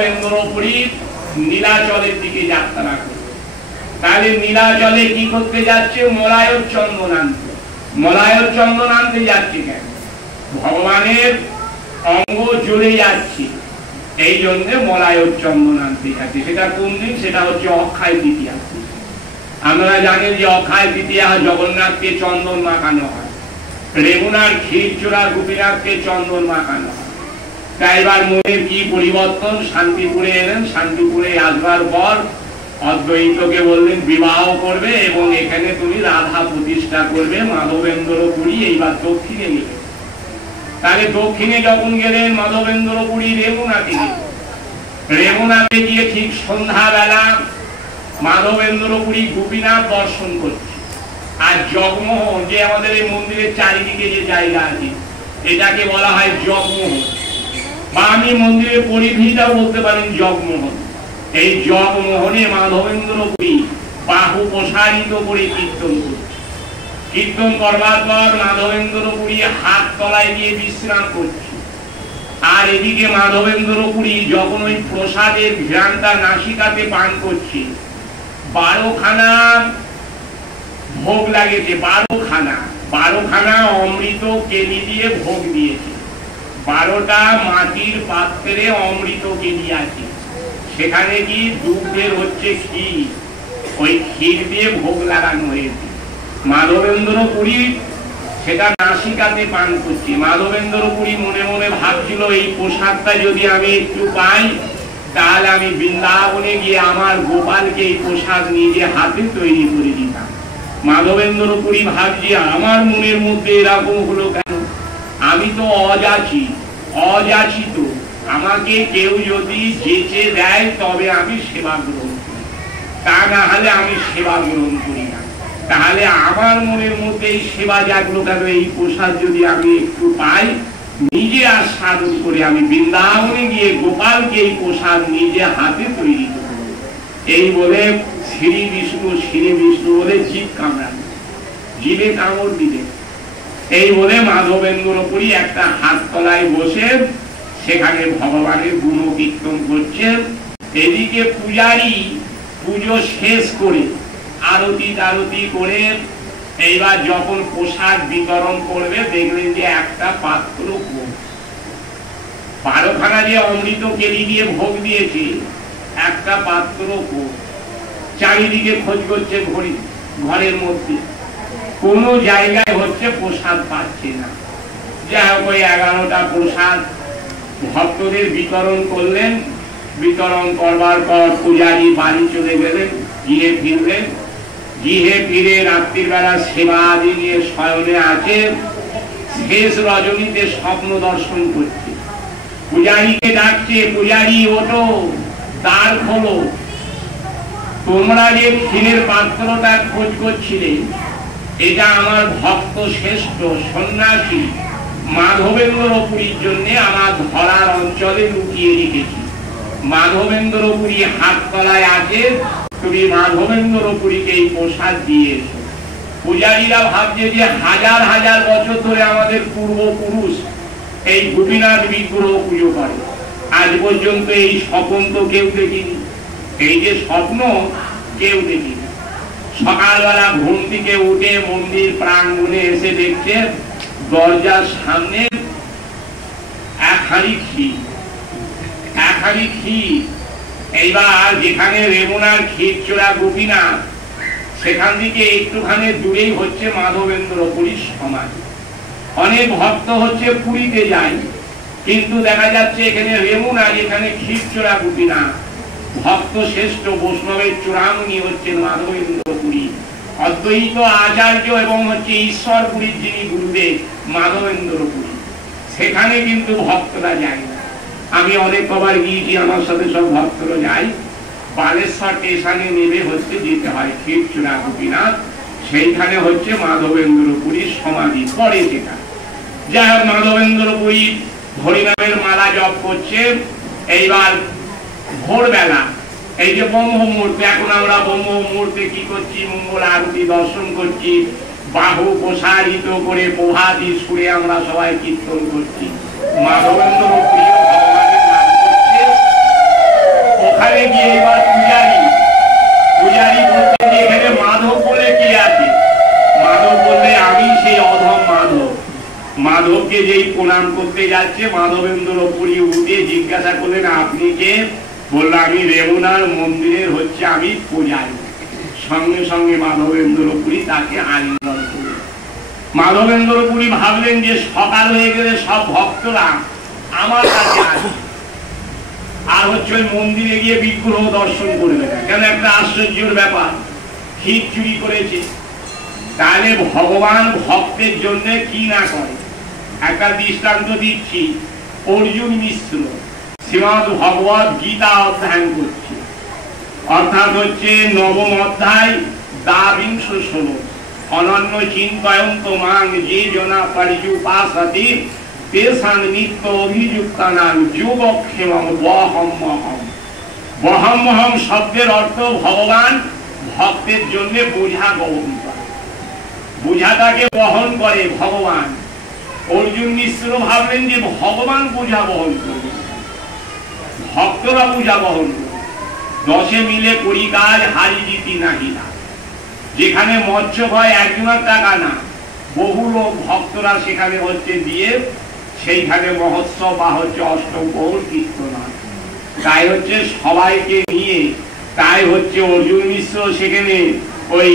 মাধবেন্দ্রপুরী নীলাচলের দিকে যাত্রা করে। তাহলে নীলাচলে কি করতে যাচ্ছে? মলায়র চন্দন আনতে। মলায়র চন্দন আনতে যাচ্ছে কেন? ভগবানের অঙ্গ জ্বলে যাচ্ছে, এই জন্য মলায়র চন্দন আনতে যাচ্ছে। সেটা কোন দিন? সেটা হচ্ছে অক্ষয় তৃতীয়া। আমরা জানি যে অক্ষয় তৃতীয়া জগন্নাথকে চন্দন মাখানো হয়, রেগুনার ক্ষীরচোরা গোপীনাথকে চন্দন মাখানো হয়। তাই এবার মনের কি পরিবর্তন? শান্তিপুরে এলেন, শান্তিপুরে আসবার পর অদ্বৈতকে বললেন বিবাহ করবে এবং এখানে তুমি রাধা প্রতিষ্ঠা করবে। মাধবেন্দ্রপুরী এইবার দক্ষিণে গেলেন। তাহলে দক্ষিণে যখন গেলেন মাধবেন্দ্রপুরী রেগুনাতে গেলেন। রেগুনাতে গিয়ে ঠিক সন্ধ্যাবেলা মাধবেন্দ্রপুরী গোপীনাথ দর্শন করছে। আর জগমোহন, যে আমাদের এই মন্দিরের চারিদিকে যে জায়গা আছে, এটাকে বলা হয় জগমোহন, বা আমি মন্দিরের পরিধিটাও বলতে পারেন জগমোহন। এই জগমোহনে মাধবেন্দ্রপুরী বাহু প্রসারিত করে কীর্তন করছে। কীর্তন করবার পর মাধবেন্দ্রপুরী হাত তলায় গিয়ে বিশ্রাম করছে। আর এদিকে মাধবেন্দ্রপুরী যখন ওই প্রসাদের ঘ্রাণটা নাসিকাতে পান করছে, 12খানা ভোগ লাগেছে। 12খানা অমৃত কেলি দিয়ে ভোগ দিয়েছে। 12টা মাটির পাত্রে অমৃত কেলি আছে, সেখানে কি দুধের হচ্ছে ক্ষীর, ওই ক্ষীর দিয়ে ভোগ লাগানো হয়েছে। মাধবেন্দ্রপুরী সেটা নাসিকাতে পান করছে। মাধবেন্দ্রপুরী মনে মনে ভাবছিল এই প্রসাদটা যদি আমি একটু পাই, তাহলে আমি বৃন্দাবনে গিয়ে আমার গোপালকে এই প্রসাদ নিজে হাতে তৈরি করে দিতাম। মাধবেন্দ্রপুরী ভাবছে আমার মনের মধ্যে এরকম হলো কেন? আমি তো অযাচিত। আমাকে কেউ যদি যেচে দেয় তবে আমি সেবা গ্রহণ করি, তা না হলে আমি সেবা গ্রহণ করি না। তাহলে আমার মনের মধ্যে এই সেবা জাগলো কেন? এই প্রসাদ যদি আমি একটু পাই, নিজে আস্বাদন করে আমি বৃন্দাবনে গিয়ে গোপালকে এই প্রসাদ নিজে হাতে তৈরি করব। এই বলে শ্রী বিষ্ণু বলে জীব কামড়ানো, জীবে কামড় দিলে। এই বলে মাধবেন্দ্রপুরী একটা হাত তলায় বসে সেখানে ভগবানের গুণ কীর্তন করছেন। এদিকে পূজারী পুজো শেষ করে আরতি করে এইবার যখন প্রসাদ বিতরণ করবে, দেখলেন যে একটা পাত্র কম। 12খানা যে অমৃত কেলি দিয়ে ভোগ দিয়েছে, একটা পাত্র কম। চারিদিকে খোঁজ করছে ঘরের মধ্যে, কোন জায়গায় হচ্ছে প্রসাদ পাচ্ছে না। যাই হোক, ওই 11টা প্রসাদ ভক্তদের বিতরণ করলেন। বিতরণ করবার পর পূজারী বাড়ি চলে গেলেন, গিয়ে ফিরলেন। গৃহে ফিরে রাত্রির বেলা সেবা আদি নিয়ে শয়নে আছে। শেষ রজনীতে স্বপ্ন দর্শন করছে। পূজারীকে ডাকছে, পূজারী ওঠো, দ্বার খোলো। তোমরা যে ক্ষীরের পাত্রটা খোঁজ করছিলে, এটা আমার ভক্ত শ্রেষ্ঠ সন্ন্যাসী মাধবেন্দ্রপুরীর জন্য আমার ধরার অঞ্চলে লুকিয়ে রেখেছি। মাধবেন্দ্রপুরী হাত তলায় আছে, তুমি মাধবেন্দ্রপুরীকে এই প্রসাদ দিয়ে এসো। পূজারীরা ভাবছে যে হাজার হাজার বছর ধরে আমাদের পূর্বপুরুষ এই গোপীনাথ বিগ্রহ পুজো করে, আজ পর্যন্ত এই স্বপ্ন তো কেউ দেখিনি। এই যে স্বপ্ন কেউ দেখিনি। সকালবেলা ঘুম থেকে উঠে মন্দির প্রাঙ্গণে এসে দেখছে দরজার সামনে এক হাঁড়ি ক্ষীর। এইবার যেখানে রেমুনার ক্ষীরচোরা গোপীনাথ, সেখান থেকে একটুখানি দূরেই হচ্ছে মাধবেন্দ্রপুরীর সমাধি। অনেক ভক্ত হচ্ছে পুরীতে যায়, কিন্তু দেখা যাচ্ছে এখানে রেমুনা, যেখানে ক্ষীরচোরা গোপীনাথ, ভক্ত শ্রেষ্ঠ বৈষ্ণবের চূড়ামণি হচ্ছেন মাধবেন্দ্রপুরী। অদ্বৈত আচার্য এবং হচ্ছে ঈশ্বরপুরীর যিনি গুরুদেব মাধবেন্দ্রপুরী, সেখানে কিন্তু ভক্তরা যায় না। আমি অনেক কবার গিয়েছি, আমার সাথে সব ভক্তরা যায়। বালেশ্বর স্টেশনে নেমে হচ্ছে যেতে হয় ক্ষীরচোরা গোপীনাথ, সেইখানে হচ্ছে মাধবেন্দ্রপুরীর সমাধি পরে যেটা। যাই হোক, মাধবেন্দ্রপুরী হরিনামের মালা জপ করছে। এইবার ভোরবেলা এই যে ব্রহ্ম মুহূর্তে, এখন আমরা ব্রহ্ম মুহূর্তে কি করছি? মঙ্গল আরতি দর্শন করছি, বাহু প্রসারিত করে প্রভাতী সুরে আমরা সবাই কীর্তন করছি। মাধবেন্দ্রপুরী ভগবানের নাম করছে। মাধবকে যেই প্রণাম করতে যাচ্ছে, মাধবেন্দ্র পুরী উঠে জিজ্ঞাসা করলেন আপনি কে? বলল আমি রেমুনার মন্দিরের হচ্ছে আমি পূজারী। সঙ্গে সঙ্গে মাধবেন্দ্র পুরী তাকে আলিঙ্গন করলেন। মাধবেন্দ্র পুরী ভাবলেন যে সকাল হয়ে গেলে সব ভক্তরা আমার কাছে আসবে, আর হচ্ছে ওই মন্দিরে গিয়ে বিগ্রহ দর্শন করবে না, কেন একটা আশ্চর্যের ব্যাপার, ক্ষীর চুরি করেছে। তাহলে ভগবান ভক্তের জন্য কি না করে। একটা দৃষ্টান্ত দিচ্ছি, অর্জুন মিশ্র শ্রীমদ ভগবত গীতা অধ্যয়ন করছে, অর্থাৎ হচ্ছে নবম অধ্যায় দ্বাবিংশ শ্লোক, অনন্য চিন্তয়ন্ত মাং যে জনা পর্যুপাসতি তেষাং নিত্য অভিযুক্তানাং যোগক্ষেমং বহম্মহম। বহম্মহম শব্দের অর্থ ভগবান ভক্তের জন্য বোঝা বহন করে, বোঝাটাকে বহন করে ভগবান। অর্জুন মিশ্র ভাবলেন যে ভগবান বোঝা বহন করবে, ভক্তরা বোঝা বহন করবে। দশে মিলে করি কাজ হারি জিতি নাহি না। যেখানে মৎস্য হয় একজনের টাকা না, বহু লোক ভক্তরা সেখানে হচ্ছে দিয়ে সেইখানে মহোৎসব বা হচ্ছে অষ্টপ্রহর কীর্তন হয়। তাই হচ্ছে সবাইকে নিয়ে, তাই হচ্ছে অর্জুন মিশ্র সেখানে ওই